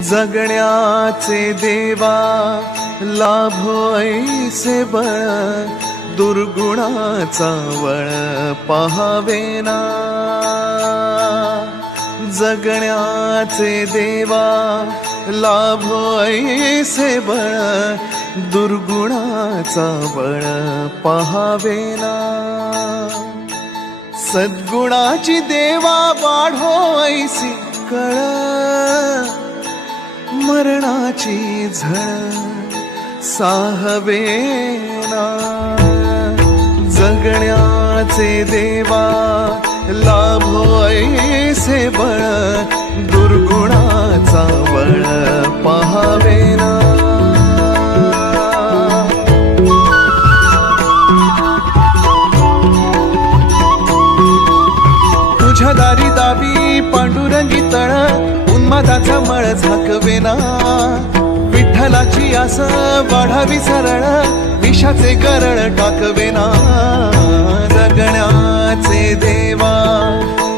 जगण्याचे देवा लाभो ऐसे बळ, दुर्गुणाचा वळ पहावेना. जगण्याचे देवा लाभो ऐसे बळ, दुर्गुणाचा बळ पहावेना. सद्गुणाची देवा वाढो ऐसी कळ, मरणाची झळ साहवेना. जगण्याचे देवा लाभो ऐसे बळ, दुर्गुणाचा बळ पहावेना. तुझ्या दारी दावी पांडुरंगी तळ, उन्मादाचा मळ झाकवेना. विठ्ठलाची आस वाढावी सरळ, विषाचे गरळ टाकवेना. जगण्याचे देवा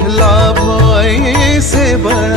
लाभो ऐसे बळ,